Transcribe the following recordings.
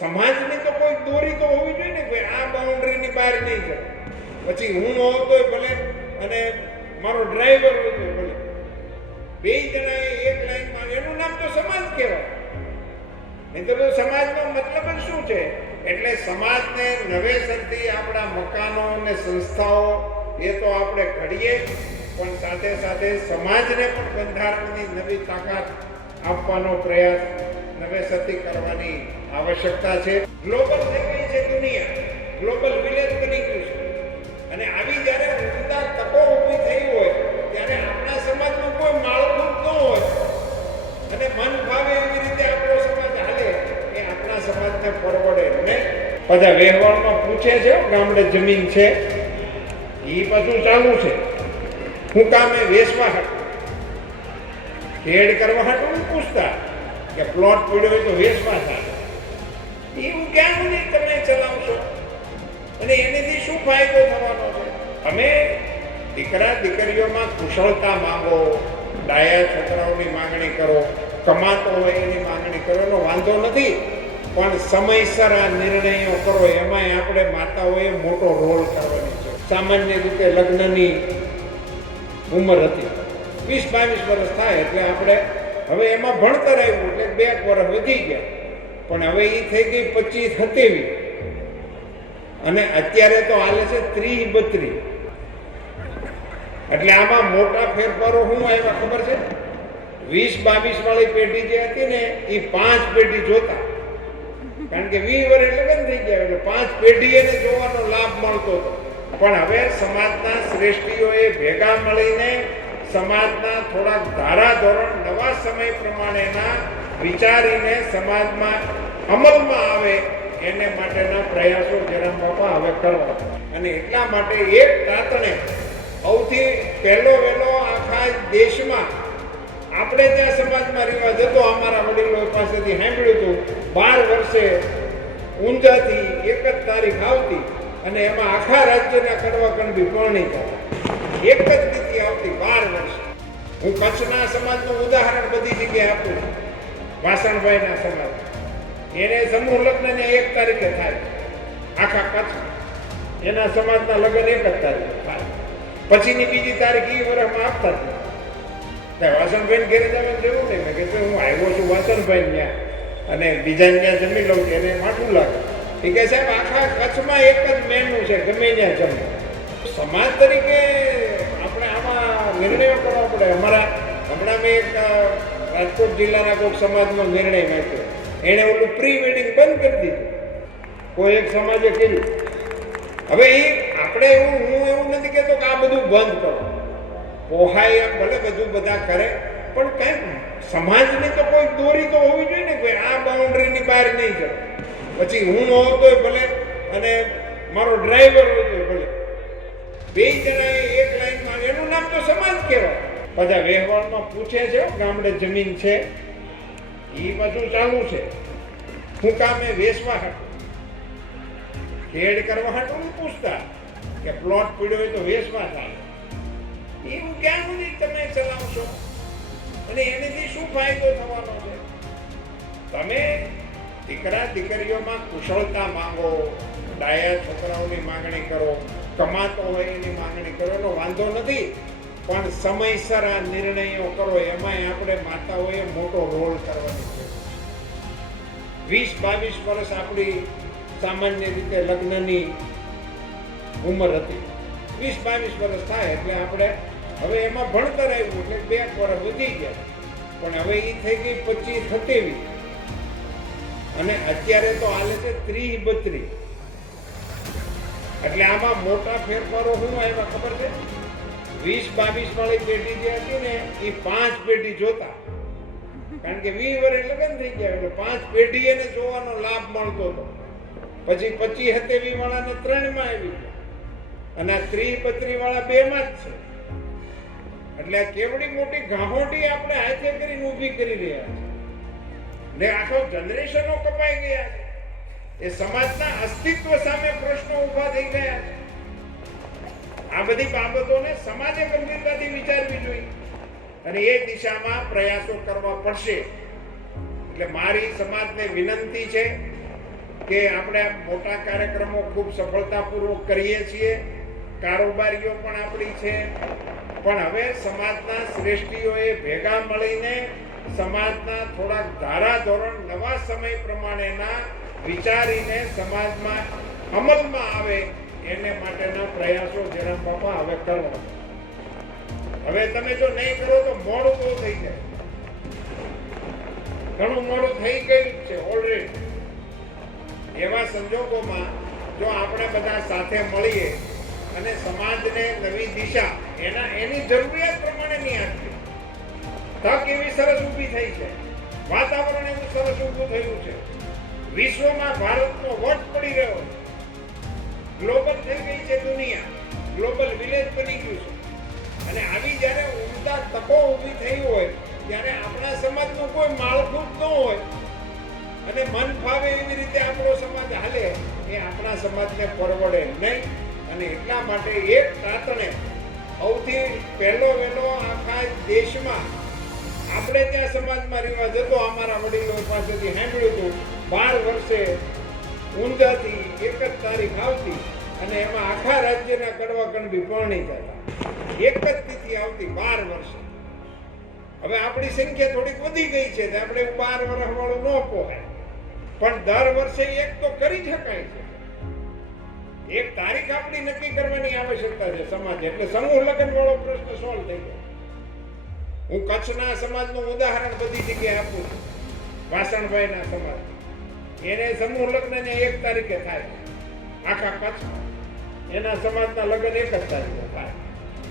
સમાજની તો કોઈ દોરી તો હોવી જોઈએ ને, કોઈ આ બાઉન્ડ્રીની બહાર નહીં જાય. પછી હું ન હોતોય ભલે અને મારો ડ્રાઈવર હોય તો ભલે, બે જણાએ એક લાઈનમાં, એનું નામ તો સમાજ કહેવાય. નહીં તો સમાજનો મતલબ જ શું છે? એટલે સમાજને નવેસરથી આપણા મકાનો અને સંસ્થાઓ એ તો આપણે ઘડીએ, પણ સાથે સાથે સમાજને પણ બંધારણની નવી તાકાત આપવાનો પ્રયાસ નવેસરથી કરવાની આવશ્યકતા છે. ગ્લોબલ થઈ ગઈ છે દુનિયા, ગ્લોબલ વિલેજ બની ગયું છે. અને આવી જ્યારે ઉમદા તકો ઊભી થઈ હોય ત્યારે આપણા સમાજમાં કોઈ માળખું ન હોય અને મન ભાવે એવી રીતે આપણો સમાજ હાલે એ આપણા સમાજને પરવડે. અને બધા વ્યવહારમાં પૂછે છે ગામડે જમીન છે, એ બધું ચાલુ છે. હું કામે વેચવા હાટું, ખેડ કરવા હાટું પૂછતા કે પ્લોટ પડ્યો હોય તો વેચવા થાય. એવું ક્યાં સુધી તમે ચલાવશો અને એનાથી શું ફાયદો થવાનો છે? અમે દીકરા દીકરીઓમાં કુશળતા માંગો, ડાયા છોકરાઓની માંગણી કરો, કમાતો હોય એની માંગણી કરો, એનો વાંધો નથી. પણ સમયસર આ નિર્ણયો કરો. એમાંય આપણે માતાઓએ મોટો રોલ કરવાની છે. સામાન્ય રીતે લગ્નની ઉંમર હતી 20-22 વર્ષ થાય એટલે આપણે હવે એમાં ભણતર આવ્યું એટલે 2 વર્ષ વધી ગયા, પણ હવે એ થઈ ગઈ 25-27 અને અત્યારે તો હાલે છે 30-32. એટલે આમાં મોટા ફેરફારો શું આવ્યા ખબર છે? 20-22 વાળી પેઢી જે હતી ને એ 5 પેઢી જોતા, કારણ કે 20 વર્ષ લગ્ન થઈ ગયા એટલે 5 પેઢી એને જોવાનો લાભ મળતો હતો. પણ હવે સમાજના શ્રેષ્ઠીઓએ ભેગા મળીને સમાજના થોડાક ધારાધોરણ નવા સમય પ્રમાણેના વિચારીને સમાજમાં અમલમાં આવે એને માટેના પ્રયાસો જરામ બાપા હવે કરવા. અને એટલા માટે એક તાતણે સૌથી પહેલો વહેલો આખા દેશમાં આપણે ત્યાં સમાજમાં રિવાજ હતો, અમારા વડીલો પાસેથી સાંભળ્યું હતું, 12 વર્ષે ઊંઝાથી 1 જ તારીખ આવતી અને એમાં આખા રાજ્યના કડવા કણબી પરણી થતા. એક જ નીતિ આવતી 12 વર્ષ. હું કચ્છના સમાજનું ઉદાહરણ બધી જગ્યાએ આપું છું. વાસણભાઈના સમાજ એને સમૂહ લગ્ન 1 તારીખે થાય આખા કચ્છ. એના સમાજના લગ્ન 1 જ તારીખે થાય, પછીની બીજી તારીખ એ વર્ષમાં આપતા જ નહીં. વાસણભાઈ ઘેરે જવાનું જેવું નહીં. મેં કીધું હું આવ્યો છું વાસણભાઈ ત્યાં અને બીજા ત્યાં જમી લઉં છું, એને માઠું લાગે. એ કહે સાહેબ આખા કચ્છમાં એક જ મેનુ છે, ગમે ત્યાં જમો. સમાજ તરીકે આપણે આમાં નિર્ણયો કરવા પડે. અમારા હમણાં મેં એક રાજકોટ જિલ્લાના કોઈક સમાજનો નિર્ણય નાખ્યો, એણે ઓલું પ્રી વેડિંગ બંધ કરી દીધું. કોઈ એક સમાજે કર્યું. હવે એ આપણે હું એવું નથી કહેતો કે આ બધું બંધ કરો, પોહાય એમ ભલે બધું બધા કરે, પણ કંઈક સમાજની તો કોઈ દોરી તો હોવી જોઈએ ને, કોઈ આ બાઉન્ડ્રીની બહાર નહીં જાય. પછી હું ન હોતોય ભલે અને મારો ડ્રાઈવર હોય તો ભલે, બે જણાએ એક લાઈનમાં, એનું નામ તો સમાજ કહેવાય. બધા વ્યવહારમાં પૂછે છે ગામડે જમીન છે, એ બધું ચાલુ છે. હું કામે વેચવા હાટું, ખેડ કરવા હાટું પૂછતા કે પ્લોટ પડ્યો હોય તો વેચવા થાય. એવું ક્યાં સુધી તમે ચલાવશો અને એનાથી શું ફાયદો થવાનો છે? તમે દીકરા દીકરીઓમાં કુશળતા માંગો, ડાયા છોકરાઓની માંગણી કરો, કમાતો હોય એની માંગણી કરો, એનો વાંધો નથી. પણ સમયસર આ નિર્ણયો કરો. એમાંય આપણે માતાઓએ મોટો રોલ કરવાનો છે. 20-22 વર્ષ આપણી સામાન્ય રીતે લગ્નની ઉંમર હતી. 20-22 વર્ષ થાય એટલે આપણે હવે એમાં ભણતર આવ્યું એટલે 2 વર્ષ વધી ગયા, પણ હવે એ થઈ ગઈ 25-27 અને અત્યારે તો હાલે છે 30-32. એટલે આમાં મોટા ફેરફારો શું આવ્યા ખબર છે? 20-22 વાળી પેઢી જે હતી ને એ 5 પેઢી જોતા, કારણ કે 20 વર્ષ લગ્ન થઈ ગયા એટલે 5 પેઢી એને જોવાનો લાભ મળતો હતો. પછી 25-27 વાળાને 3 માં આવી ગયા અને આ 30-32 વાળા 2 માં જ છે. એટલે આ કેવડી મોટી ગાહોટી આપણે હાથે કરીને ઊભી કરી રહ્યા છે ને આખો જનરેશનો કપાઈ ગયા છે. એ સમાજના અસ્તિત્વ સામે પ્રશ્નો ઊભા થઈ ગયા છે. આ બધી બાબતોને સમાજે ગંભીરતાથી વિચારવી જોઈએ અને એ દિશામાં પ્રયાસો કરવા પડશે. એટલે મારી સમાજને વિનંતી છે કે આપણે મોટા કાર્યક્રમો ખૂબ સફળતાપૂર્વક કરીએ છીએ, કારોબારીઓ પણ આપણી છે, પણ હવે સમાજના શ્રેષ્ઠીઓએ ભેગા મળીને સમાજના થોડાક ધારાધોરણ નવા સમય પ્રમાણેના વિચારીને સમાજમાં અમલમાં આવે એને માટેના પ્રયાસો જયરામ બાપા હવે કરવા. હવે તમે જો નહીં કરો તો મોડું બહુ થઈ જાય, ઘણું મોડું થઈ ગયું છે ઓલરેડી. એવા સંજોગોમાં જો આપણે બધા સાથે મળીએ અને સમાજને નવી દિશા એની જરૂરિયાત પ્રમાણેની આપીએ. તક એવી સરસ ઊભી થઈ છે, વાતાવરણ એવું સરસ ઊભું થયું છે, વિશ્વમાં ભારતનો વટ પડી રહ્યો છે, ગ્લોબલ થઈ ગઈ છે દુનિયા, ગ્લોબલ વિલેજ બની ગયું છે. અને આવી જ્યારે ઉમદા તકો ઊભી થઈ હોય ત્યારે આપણા સમાજનું કોઈ માળખું ન હોય અને મન ફાવે એવી રીતે આપણો સમાજ હાલે એ આપણા સમાજને પરવડે નહીં. અને એટલા માટે એક તાતણે સૌથી પહેલો વહેલો આખા દેશમાં આપણે ત્યાં સમાજમાં રિવાજ હતો, અમારા વડીલો પાસેથી સાંભળ્યું હતું, 12 વર્ષે ઊંધાથી 1 જ તારીખ આવતી અને એમાં આખા રાજ્યના કડવા કણબી પરણી જતા. 1 જ તિથિ આવતી 12 વર્ષે. હવે આપણી સંખ્યા થોડીક વધી ગઈ છે, આપણે 12 વર્ષ વાળું ન પોહાય, પણ દર વર્ષે એક તો કરી શકાય છે. એક તારીખ આપણી નક્કી કરવાની આવશ્યકતા છે સમાજ, એટલે સમૂહ લગ્ન વાળો પ્રશ્ન સોલ્વ થઈ ગયો. હું કચ્છના સમાજનું ઉદાહરણ બધી જગ્યાએ આપું છું. વાસણભાઈના સમાજ એને સમૂહ લગ્ન 1 તારીખે થાય આખા કચ્છમાં. એના સમાજના લગ્ન 1 જ તારીખે થાય,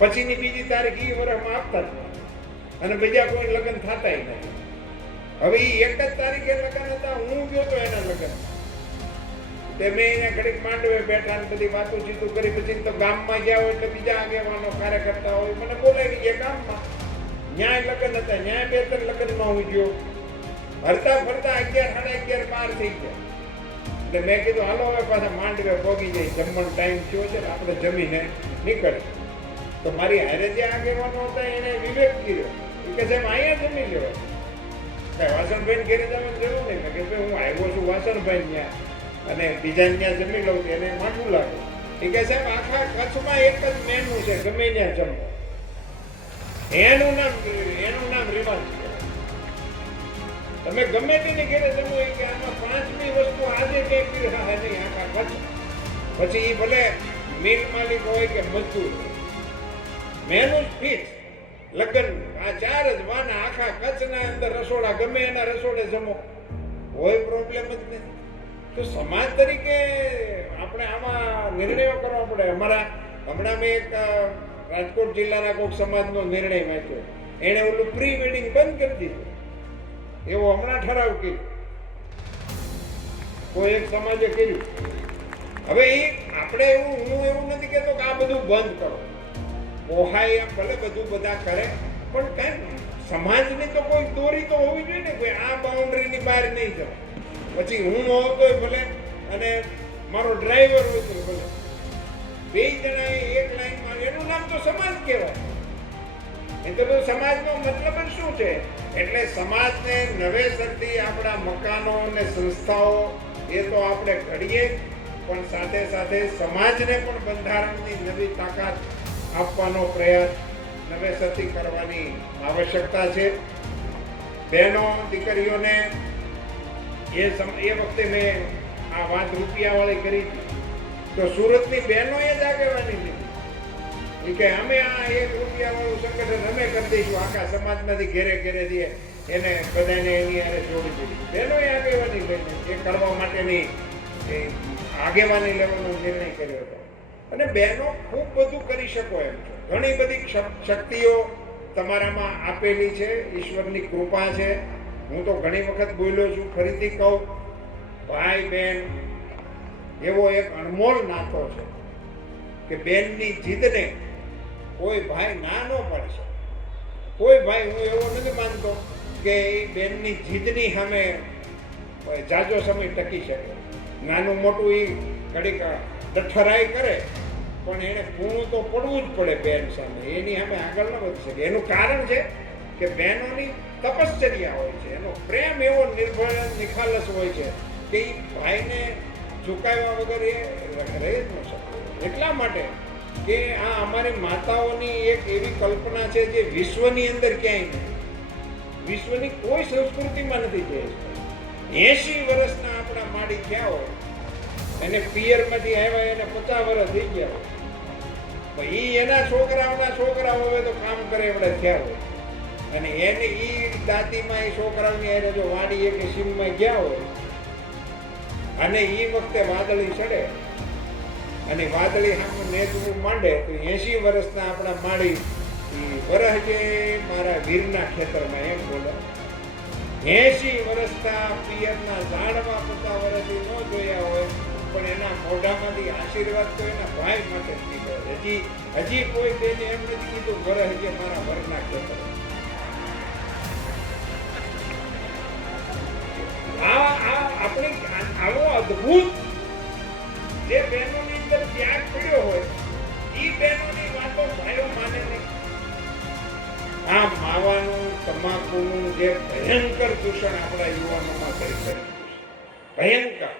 પછીની બીજી તારીખ એ વર્ષમાં આપતા જ નથી અને બીજા કોઈ લગ્ન થતા નહીં. હવે એ 1 જ તારીખે લગ્ન હતા, હું ગયો તો એના લગ્ન તે મેં એને ઘડીક માંડવે બેઠા ને બધી વાતો ચીતું કરી. પછી તો ગામમાં ગયા હોય એટલે બીજા આગેવાનો કાર્યકર્તા હોય મને બોલાવી ગયા ગામમાં, ન્યાય લગ્ન હતા, ન્યાય 2-3 લગ્નમાં હું ગયો. હરતા ફરતા 11, 11:30 પાર થઈ ગયા. એટલે મેં કીધું હાલો હવે પાછા માંડવે પોગી જાય, જમવાનો ટાઈમ થયો છે આપણે જમીને નીકળી. તો મારી હારે જે આગેવાનો હતા એને વિવેક કર્યો કે સાહેબ અહીંયા જમી લેવા, કઈ વાસણભાઈ ઘેરે જવાનું જરૂર નહીં. મેં કીધું હું આવ્યો છું વાસણભાઈ ત્યાં અને બીજા ત્યાં જમી લઉં એને માઠું લાગે. એ કે સાહેબ આખા કચ્છમાં એક જ મેનુ છે, ગમે ત્યાં જમો, એનું નામ રિવાજ છે. તમે ગમે તેની ઘેરે જમો એ કે આમાં 5મી વસ્તુ આજે કઈ પીરસા નહીં આખા કચ્છ. પછી એ ભલે મિલ માલિક હોય કે મજદૂર, મેનુ ફિક્સ લગ્ન આ 4 જ વાના આખા કચ્છના અંદર રસોડા, ગમે એના રસોડે જમો, કોઈ પ્રોબ્લેમ જ નથી. તો સમાજ તરીકે આપણે આમાં નિર્ણયો કરવા પડે. અમારા હમણાં મેં એક રાજકોટ જિલ્લાના કોઈક સમાજનો નિર્ણય વાંચ્યો, એણે ઓલું પ્રી વેડિંગ બંધ કરી દીધું, એવો હમણાં ઠરાવ કર્યો, કોઈ એક સમાજે કર્યું. હવે એ આપણે હું એવું નથી કહેતો કે આ બધું બંધ કરો, પોહાય એમ ભલે બધું બધા કરે, પણ કઈ સમાજની તો કોઈ દોરી તો હોવી જોઈએ ને, કોઈ આ બાઉન્ડ્રીની બહાર નહીં જવાય. પછી હું હોતોય ભલે અને મારો ડ્રાઈવર હોય તો ભલે, 2 જણાએ એક લાઈનમાં, એનું નામ તો સમાજ કહેવાય. એ તો સમાજનો મતલબ જ શું છે? એટલે સમાજને નવેસરથી આપણા મકાનો અને સંસ્થાઓ એ તો આપણે ઘડીએ, પણ સાથે સાથે સમાજને પણ બંધારણની નવી તાકાત આપવાનો પ્રયાસ નવેસરથી કરવાની આવશ્યકતા છે. બહેનો દીકરીઓને એ વખતે મેં આ વાત રૂપિયાવાળી કરી હતી તો સુરતની બહેનોએ જ આગેવાની લીધી કે અમે આ 1 રૂપિયાવાળું સંગઠન અમે કરી દઈશું, આખા સમાજમાંથી ઘેરે ઘેરેથી એને બધાને એની હારે જોડી દીધી. બહેનોએ આગેવાની કરી એ કરવા માટેની આગેવાની લેવાનો નિર્ણય કર્યો હતો. અને બહેનો ખૂબ બધું કરી શકો એમ છો, ઘણી બધી શક્તિઓ તમારામાં આપેલી છે, ઈશ્વરની કૃપા છે. હું તો ઘણી વખત બોલ્યો છું, ફરીથી કહું, ભાઈ બહેન એવો એક અનમોલ નાતો છે કે બેનની જીદને કોઈ ભાઈ ના ન પાડી શકે. કોઈ ભાઈ, હું એવો નથી માનતો કે એ બેનની જીદની સામે જાજો સમય ટકી શકે. નાનું મોટું એ ઘડીક ડઠરાઈ કરે પણ એને પૂરું તો પડવું જ પડે બેન સામે, એની સામે આગળ ન વધી શકે. એનું કારણ છે કે બહેનોની તપશ્ચર્યા હોય છે, એનો પ્રેમ એવો નિર્ભય નિખાલસ હોય છે કે એ ભાઈને ઝુકાવ્યા વગર એ રહી જ ન શકે. એટલા માટે કે આ અમારી માતાઓની એક એવી કલ્પના છે જે વિશ્વની અંદર ક્યાંય નથી, વિશ્વની કોઈ સંસ્કૃતિમાં નથી જોઈ. 80 વર્ષના આપણા માડી થયા હોય, એને પિયરમાંથી આવ્યા એને 50 વર્ષ થઈ ગયા હોય, એ એના છોકરાઓ હવે તો કામ કરે એવડે થયા હોય, અને એને એ દાંતીમાં એ છોકરાઓની હારે જો વાડીએ કે સીમમાં ગયા હોય, અને એ વખતે વાદળી ચડે અને વાદળી સામે નેચવું માંડે તો 80 વર્ષના આપણા માળી વરહ જે મારા વીરના ખેતરમાં એમ બોલે. 80 વર્ષના પિયરના ઝાડમાં 50 વર્ષથી ન જોયા હોય, પણ એના મોઢામાંથી આશીર્વાદ તો એના ભાઈ માટે જ નીકળે. હજી કોઈ તેને એમ નથી કીધું વરહ જે મારા વરના ખેતર. આપણે આવો અદ્ભુત જે બહેનોની અંદર ત્યાગ પડ્યો હોય, એ બહેનોની વાતો ભાઈઓ માને નહીં. આ માવાનું તમાકુનું જે ભયંકર દૂષણ આપણા યુવાનોમાં કરી ભયંકર